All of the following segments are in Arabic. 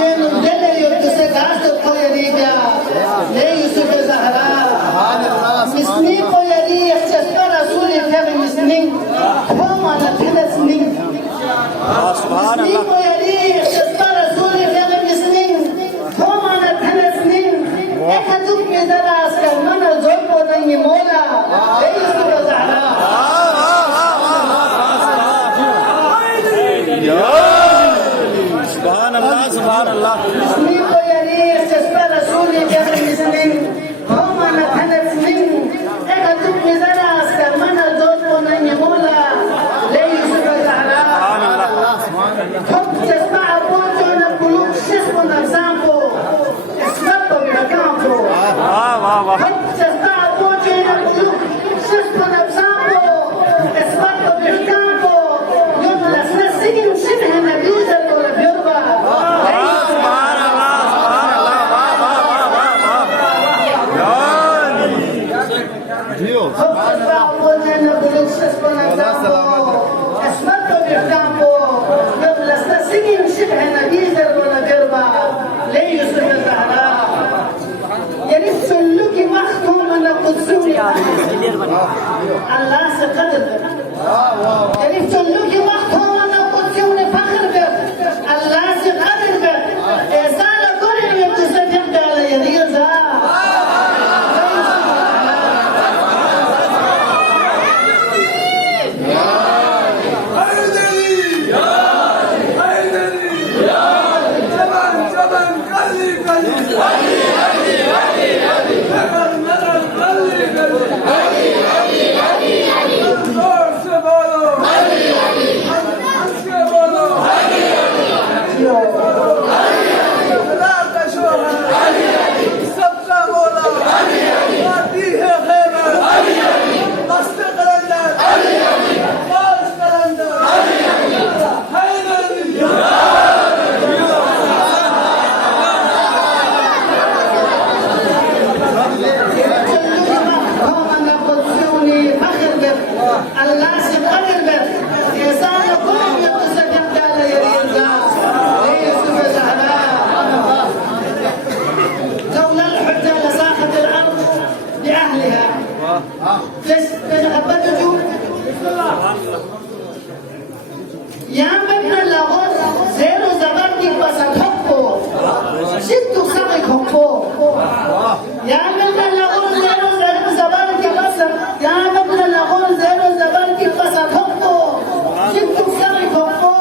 دين يتسقاس الطيريبيا لا يوسف الزهراء مسنين طيري يختصر رسولي كم مسنين هم على كل سنين مسنين طيري يختصر رسولي كم مسنين هم على كل سنين اكتب مزرع اسكرمان الزوج ونني مولا لا يوسف الزهراء سبحان الله سبحان الله مسنين طيري يختصر رسولي كم مسنين هم على كل سنين اكتب مزرع اسكرمان الزوج ونني مولا لا يوسف الزهراء حب تسمع بوجه القلوب شسم نفسانكو اسمعوا بمكانكو حب تسمع بوجه القلوب شسم نفسانكو اسمعوا بمكانكو يوم الأسنان سجن شبه نبيذ ولا بيربى حب تسمع بوجه القلوب شسم نفسانكو اسمعوا بمكانكو يوم الأسنان سجن شبه نبيذ ولا بيربى لا يوسف الزهراء يرث لك مختوم من القدسية الله سقدر يرث لك مختوم من القدسية فخر بك الله سقدر بك إنسان كل يوم تصدق على يريزا الله سقدر بك إنسان كل يوم تصدق على يريزا يوسف الزهراء دولة الحجة لساخة الأرض لأهلها تتخبطوا يا من الأغر زيرو زبرتي بسطحكو شدوا خمكو يا من الأغر زيرو زبرتي بسط يا من الأغر زيرو زبرتي بسطحكو شدوا خمكو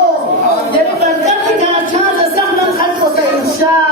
يريد أن تلك أشهاد سهلا خلق سيرشا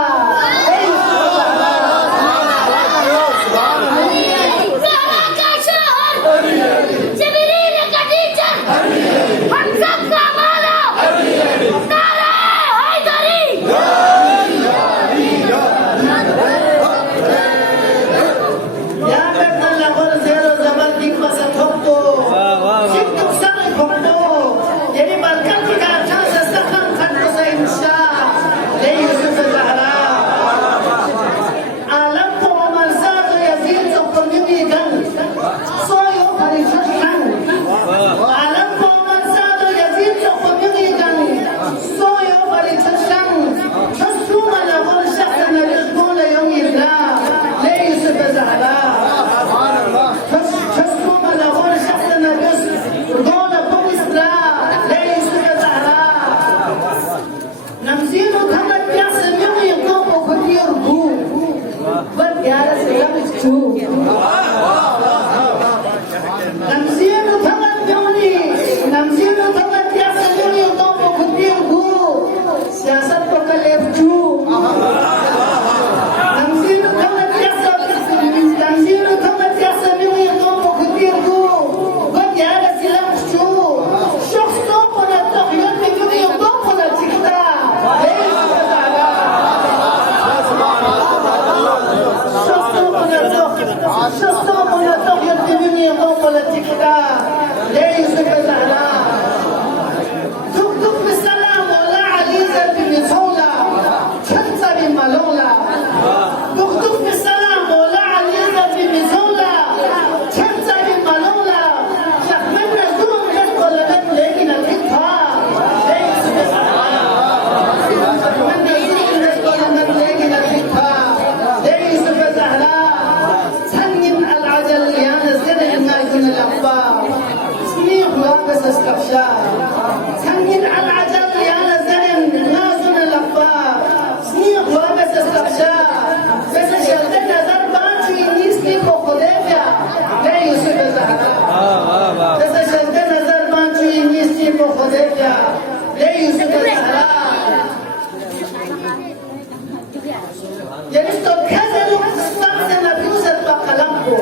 Yaristo Kazanuk Samson Abusat Bakalampo.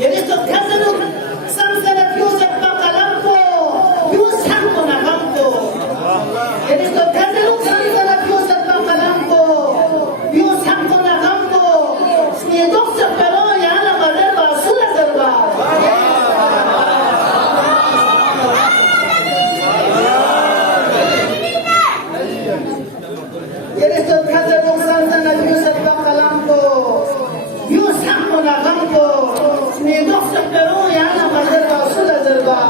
Yaristo Kazanuk Samson Abusat Bakalampo. Yusanko Nakampo. Yaristo Kazanuk Samson Abusat Bakalampo. Yusanko Nakampo. Snidok sa pero yana Maderba Sula Zerba. Yaristo Kazanuk Samson Abusat Bakalampo. Yusanko Nakampo. Snidok sa pero yana Maderba Sula Zerba.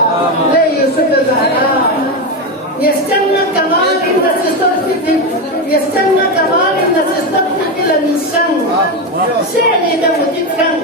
Le Yusuf Zahra. يستنى كمال الناس يستطيع يستنى كمال الناس يستطيع إلى الإنسان شأن إذا مجد كان